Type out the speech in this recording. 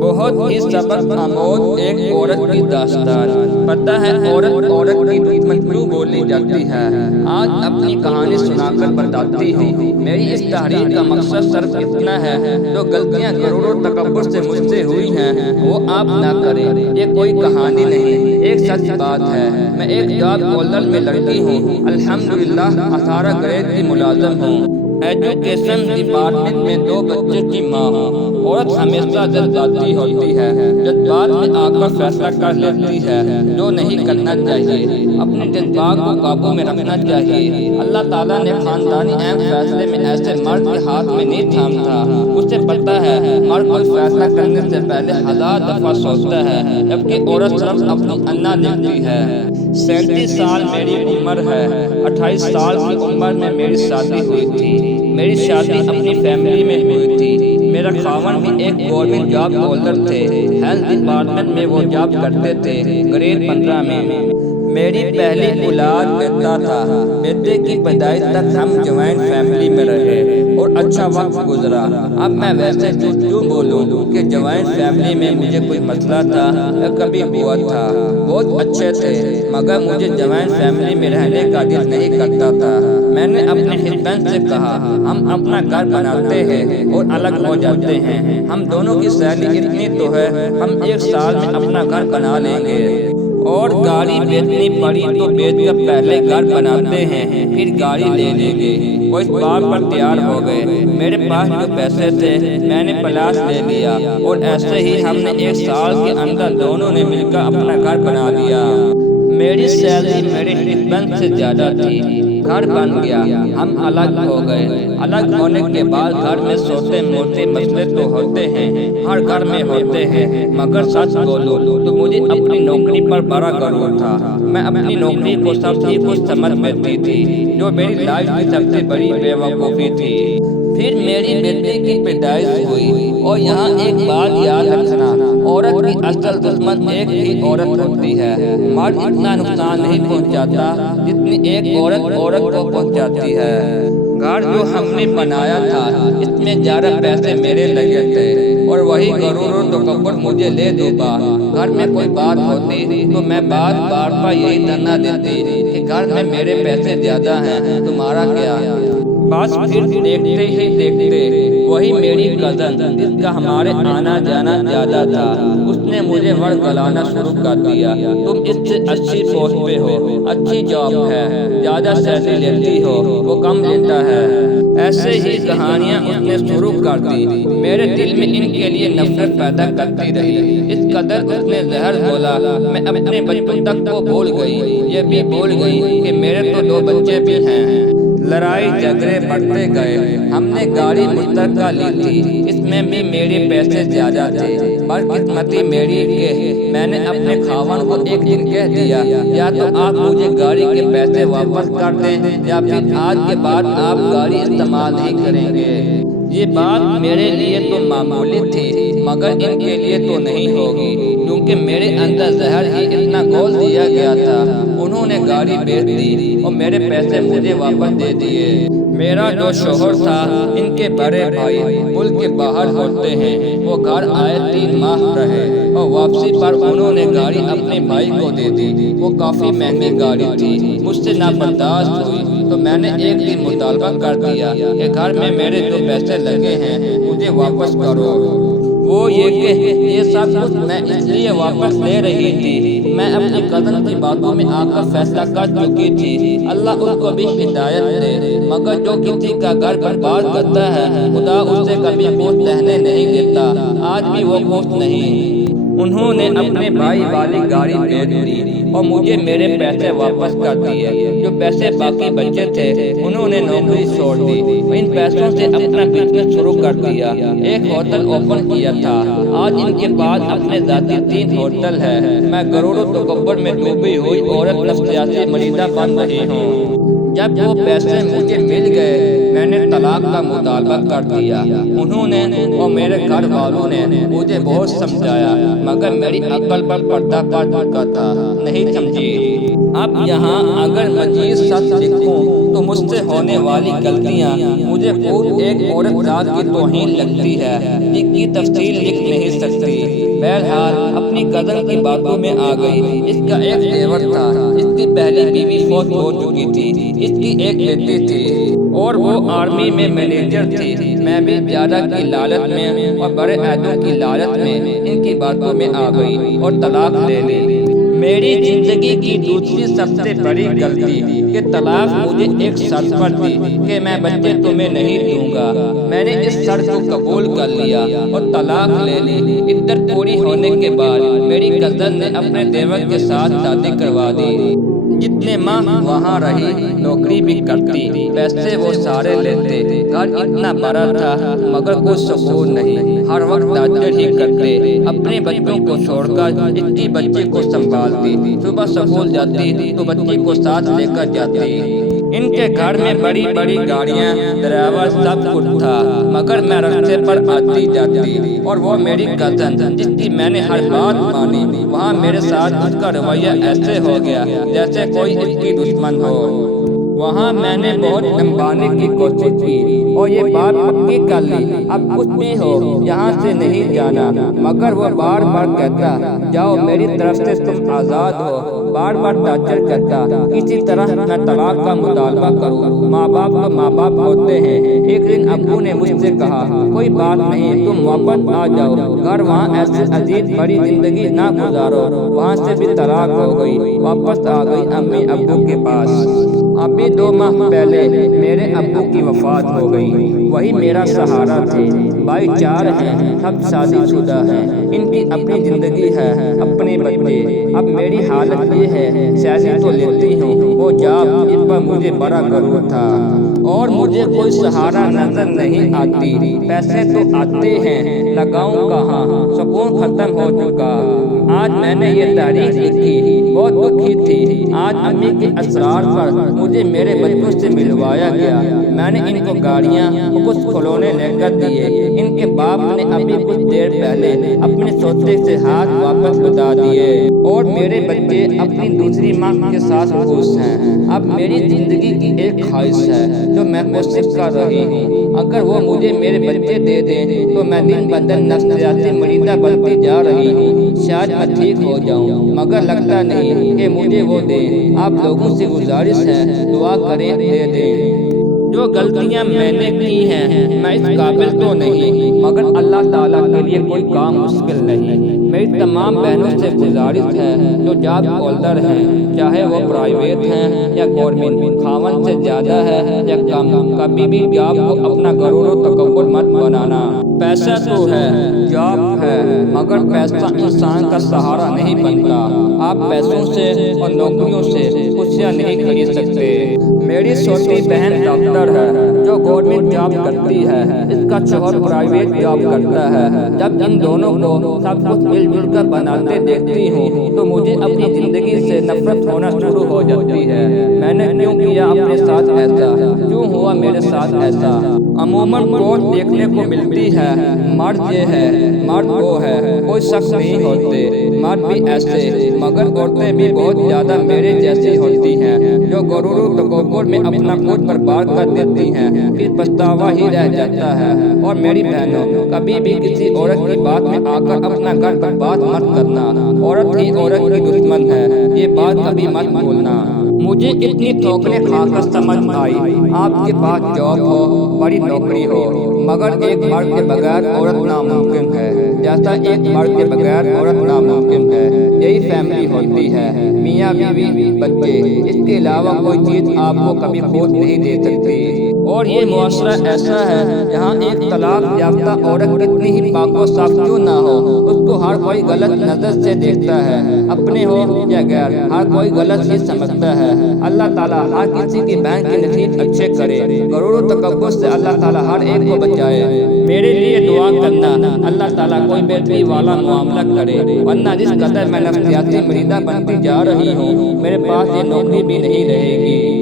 بہت ہی سبق آموز ایک عورت کی داستان۔ پتہ ہے عورت کی دشمن کیوں بولی جاتی ہے؟ آج اپنی کہانی سنا کر بتاتی ہوں۔ میری اس تحریر کا مقصد صرف اتنا ہے، جو غلطیاں کروڑوں تکبر سے مجھ سے ہوئی ہیں وہ آپ نہ کریں۔ یہ کوئی کہانی نہیں، ایک سچ بات ہے۔ میں ایک جاب ہولڈر میں لڑکی ہوں، الحمدللہ 18 گریڈ کی ملازم ہوں۔ ایجوکیشن ڈپارٹمنٹ میں 2 بچے کی ماں ہوں۔ عورت ہمیشہ جذباتی ہوتی ہے، جذبات میں آ کر فیصلہ کر لیتی ہے جو نہیں کرنا چاہیے۔ اپنے جذبات کو قابو میں رکھنا چاہیے۔ اللہ تعالیٰ نے خاندانی اہم فیصلے میں ایسے مرد کے ہاتھ میں نہیں تھامتا۔ اسے پتہ ہے مرد کوئی فیصلہ کرنے سے پہلے 1000 دفعہ سوچتا ہے، جبکہ عورت صرف اپنی انا دیکھتی ہے۔ 37 سال میری عمر ہے۔ 28 سال کی عمر میں میری شادی ہوئی تھی۔ میری شادی اپنی فیملی میں ہوئی تھی۔ میرا خاوند بھی ایک گورنمنٹ جاب ہولڈر تھے، ہیلتھ ڈپارٹمنٹ میں وہ جاب کرتے تھے، گریڈ 15 میں۔ میری پہلی اولاد بیٹا تھا۔ بیٹے کی پیدائش تک ہم جوائنٹ فیملی میں رہے اور اچھا وقت گزرا۔ اب میں ویسے کیوں بولوں کہ جوائنٹ فیملی میں مجھے کوئی مسئلہ تھا یا کبھی ہوا تھا؟ بہت اچھے تھے، مگر مجھے جوائنٹ فیملی میں رہنے کا دل نہیں کرتا تھا۔ میں نے اپنے ہسبینڈ سے کہا ہم اپنا گھر بناتے ہیں اور الگ ہو جاتے ہیں۔ ہم دونوں کی سیلری اتنی تو ہے، ہم 1 سال میں اپنا گھر بنا لیں گے۔ اور گاڑی بیچنی پڑی تو بیچ کر پہلے گھر بناتے ہیں، پھر گاڑی لے لیں گے۔ وہ اس بات پر تیار ہو گئے۔ میرے پاس جو پیسے تھے میں نے پلاٹ لے لیا اور ایسے ہی ہم نے 1 سال کے اندر دونوں نے مل کر اپنا گھر بنا لیا۔ میری سیلری میرے ہسبینڈ سے زیادہ تھی۔ گھر بن گیا، ہم الگ ہو گئے۔ الگ ہونے کے بعد گھر میں چھوٹے موٹے مسئلے تو ہوتے ہیں، ہر گھر میں ہوتے ہیں، مگر سچ بولو تو مجھے اپنی نوکری پر بڑا غرور تھا۔ میں اپنی نوکری کو سب سے کچھ سمجھ لیتی تھی، جو میری لائف کی سب سے بڑی بے وقوفی تھی۔ پھر میری بیٹی کی پیدائش ہوئی، اور یہاں ایک بات یاد رکھنا، عورت کی اصل دشمن ایک ہی عورت ہوتی ہے۔ مرد اتنا نقصان نہیں پہنچاتا جتنی ایک عورت کو پہنچاتی ہے۔ گھر جو ہم نے بنایا تھا اس میں زیادہ پیسے میرے لگے تھے، اور وہی غرور و تکبر مجھے لے ڈوبا۔ گھر میں کوئی بات ہوتی تو میں بار پر یہی دھرنا دیتی کہ گھر میں میرے پیسے زیادہ ہیں، تمہارا کیا؟ بس پھر دیکھتے ہی دیکھتے وہی میری کزن جس کا ہمارے آنا جانا زیادہ تھا، اس نے مجھے ورگلانا شروع کر دیا۔ تم اس سے اچھی پوسٹ پہ ہو، اچھی جاب ہے، زیادہ سیلری لیتی ہو، وہ کم لیتا ہے۔ ایسے ہی کہانیاں اس نے شروع کر دی۔ میرے دل میں ان کے لیے نفرت پیدا کرتی رہی۔ اس قدر اس نے زہر گھولا میں اپنے بچپن تک کو بھول گئی۔ یہ بھی بھول گئی کہ میرے تو 2 بچے بھی ہیں۔ لڑائی جھگڑے بڑھتے گئے۔ ہم نے گاڑی مشترکہ لی تھی، اس میں بھی میرے پیسے زیادہ تھے۔ بدقسمتی میری کہ میں نے اپنے خاوند کو ایک دن کہہ دیا یا تو آپ مجھے گاڑی کے پیسے واپس کر دیں یا پھر آج کے بعد آپ گاڑی استعمال نہیں کریں گے۔ یہ بات میرے لیے تو معمولی تھی، مگر ان کے لیے تو نہیں ہوگی، کیونکہ میرے اندر زہر ہی اتنا گھول دیا گیا تھا۔ انہوں نے گاڑی بیچ دی اور میرے پیسے مجھے واپس دے دیے۔ میرا جو شوہر تھا، ان کے بڑے بھائی ملک کے باہر ہوتے ہیں، وہ گھر آئے 3 ماہ رہے اور واپسی پر انہوں نے گاڑی اپنے بھائی کو دے دی۔ وہ کافی مہنگی گاڑی تھی، مجھ سے نہ برداشت ہوئی تو میں نے ایک دن مطالبہ کر دیا کہ گھر میں میرے جو پیسے لگے ہیں مجھے واپس کرو۔ وہ یہ کہ یہ سب کچھ میں اس لیے واپس لے رہی تھی، میں اپنی کزن کی باتوں میں آ کر فیصلہ کر چکی تھی۔ اللہ اس کو بھی ہدایت دے، مگر جو کسی کا گھر برباد کرتا ہے خدا اس سے کبھی خوش رہنے نہیں دیتا۔ آج بھی وہ خوش نہیں۔ انہوں نے اپنے بھائی والی گاڑی بیچ دی اور مجھے میرے پیسے واپس کر دیے۔ جو پیسے باقی بچے تھے انہوں نے نوکری چھوڑ دی، ان پیسوں سے اپنا بزنس شروع کر دیا۔ ایک ہوٹل اوپن کیا تھا، آج ان کے پاس اپنے ذاتی 3 ہوٹل ہے۔ میں غرور و تکبر میں ڈوبی ہوئی عورت نفسیاتی مریضہ بن رہی ہوں۔ جب وہ پیسے مجھے مل گئے میں نے طلاق کا مطالبہ کر دیا۔ انہوں نے اور میرے گھر والوں نے مجھے بہت سمجھایا مگر میری عقل پر پردہ پڑ چکا تھا، نہیں سمجھی۔ اب یہاں اگر مزید سچ لکھوں تو مجھ سے ہونے والی غلطیاں مجھے خود ایک عورت ذات کی توہین لگتی ہے جس کی تفصیل لکھ نہیں سکتی۔ بہرحال اپنی کزن کی باتوں میں آ گئی۔ اس کا ایک دیور تھا، اس کی پہلی بیوی فوت ہو چکی تھی، اس کی ایک بیٹی تھی اور وہ آرمی میں مینیجر تھی۔ میں بھی زیادہ کی لالچ میں اور بڑے عہدوں کی لالچ میں ان کی باتوں میں آ گئی اور طلاق لے لی۔ میری زندگی کی دوسری سب سے بڑی غلطی کہ طلاق مجھے ایک شرط پر دی کہ میں بچے تمہیں نہیں دوں گا۔ میں نے اس شرط کو قبول کر لیا اور طلاق لے لی۔ عدت پوری ہونے کے بعد میری کزن نے اپنے دیور کے ساتھ شادی کروا دی۔ جتنے ماہ وہاں رہی نوکری بھی کرتی، پیسے وہ سارے لیتے، گھر اتنا بڑا تھا مگر کوئی سکون نہیں، ہر وقت ٹارچر ہی کرتے۔ اپنے بچوں کو چھوڑ کر اس کی بچے کو سنبھالتی، صبح اسکول جاتی تو بچے کو ساتھ لے کر جاتی۔ ان کے گھر میں بڑی بڑی گاڑیاں، ڈرائیور سب کچھ تھا مگر میں راستے پر آتی جاتی اور وہ میری کزن جس کی میں نے ہر بات مانی، وہاں میرے ساتھ اس کا رویہ ایسے ہو گیا جیسے کوئی اس کی دشمن ہو۔ وہاں میں نے بہت سنبھالنے کی کوشش کی اور یہ بات پکی کر لی اب کچھ بھی ہو یہاں سے نہیں جانا، مگر وہ بار بار کہتا جاؤ میری طرف سے تم آزاد ہو، بار بار ٹارچر کرتا کسی طرح میں طلاق کا مطالبہ کروں۔ ماں باپ تو ماں باپ ہوتے ہیں۔ ایک دن ابو نے مجھ سے کہا کوئی بات نہیں تم واپس آ جاؤ گھر، وہاں ایسے عجیب بڑی زندگی نہ گزارو۔ وہاں سے بھی طلاق ہو گئی، واپس آ گئی امی ابو کے پاس۔ ابھی 2 ماہ پہلے میرے ابو کی وفات ہو گئی، وہی میرا سہارا تھے۔ بھائی 4 ہیں، سب شادی شدہ ہیں، ان کی اپنی زندگی ہے، اپنے بچے۔ اب میری حالت یہ ہے سیلری تو لیتی ہوں وہ جاب، اس پر مجھے بڑا غرور تھا اور مجھے کوئی سہارا نظر نہیں آتی۔ پیسے تو آتے ہیں لگاؤں کہاں، سکون ختم ہو چکا۔ آج میں نے یہ تاریخ لکھی، بہت دکھی تھی۔ آج امی کے اسرار پر مجھے میرے بچوں سے ملوایا گیا۔ میں نے ان کو گاڑیاں اور کچھ کھلونے لے کر دیے۔ ان کے باپ نے ابھی کچھ دیر پہلے اپنے سوتے سے ہاتھ واپس بتا دیے اور میرے بچے اپنی دوسری ماں کے ساتھ خوش ہیں۔ اب میری زندگی کی ایک خواہش ہے جو میں کوشش کر رہی ہوں، اگر وہ مجھے میرے بچے دے دیں تو میں دن بدن نفسیاتی مریضہ بنتی جا رہی ہوں، شاید میں ٹھیک ہو جاؤں مگر لگتا نہیں کہ مجھے وہ دیں۔ آپ لوگوں سے گزارش ہے دعا کریں دے دیں۔ جو غلطیاں میں نے کی ہیں میں اس قابل تو نہیں مگر اللہ تعالیٰ کے لیے کوئی کام مشکل نہیں۔ میری تمام بہنوں سے گزارش ہے جو جاب ہولڈر ہیں، چاہے وہ پرائیویٹ ہیں یا گورنمنٹ، خاوند سے زیادہ ہے یا کم، کبھی بھی جاب کو اپنا غرور و تکبر مت بنانا۔ پیسہ تو ہے، جاب ہے مگر پیسہ انسان کا سہارا نہیں بنتا۔ آپ پیسوں سے اور نوکریوں سے خوشیاں نہیں خرید سکتے۔ میری چھوٹی بہن ڈاکٹر ہے جو گورنمنٹ جاب کرتی ہے، اس کا شوہر پرائیویٹ جاب کرتا ہے۔ جب ان دونوں کو سب کچھ مل جل کر بناتے دیکھتی ہوں تو مجھے اپنی زندگی سے نفرت ہونا شروع ہو جاتی ہے۔ میں نے کیوں کیا اپنے ساتھ ایسا، کیوں ہوا میرے ساتھ ایسا؟ عموماً کوٹ دیکھنے کو ملتی ہے، مرد یہ ہے، مرد وہ ہے، کوئی شخص نہیں ہوتے۔ مرد بھی ایسے مگر عورتیں بھی بہت زیادہ میرے جیسی ہوتی ہیں جو غرور و تکبر میں اپنا خود برباد کر دیتی ہیں، پھر پچھتاوا ہی رہ جاتا ہے۔ اور میری بہنوں کبھی بھی کسی عورت کی بات میں آ کر اپنا گھر برباد مت کرنا، عورت ہی عورت کی دشمن ہے، یہ بات کبھی مت بھولنا۔ مجھے اتنی ٹھوکریں کھا کر سمجھ آئی آپ کے پاس جاب ہو، بڑی نوکری ہو مگر ایک مرد کے بغیر عورت ناممکن ہے، جیسا ایک مرد کے بغیر عورت ناممکن ہے۔ یہی فیملی ہوتی ہے، میاں بیوی بچے، اس کے علاوہ کوئی چیز آپ کو کبھی خود نہیں دے سکتی۔ اور یہ معاشرہ ایسا ہے جہاں ایک طلاق یافتہ عورت کتنی ہی پاک و صاف کیوں نہ ہو اس کو ہر کوئی غلط نظر سے دیکھتا ہے، اپنے ہو یا غیر ہر کوئی غلط ہی سمجھتا ہے۔ اللہ تعالیٰ ہر کسی کی بہن کے نصیب اچھے کرے، غرور و تکبر سے اللہ تعالیٰ ہر ایک کو بچائے۔ میرے لیے دعا کرنا اللہ تعالیٰ کوئی بہتری والا معاملہ کرے، ورنہ جس قدر میں نفسیاتی مریضہ بنتی جا رہی ہوں میرے پاس یہ نوکری بھی نہیں رہے گی۔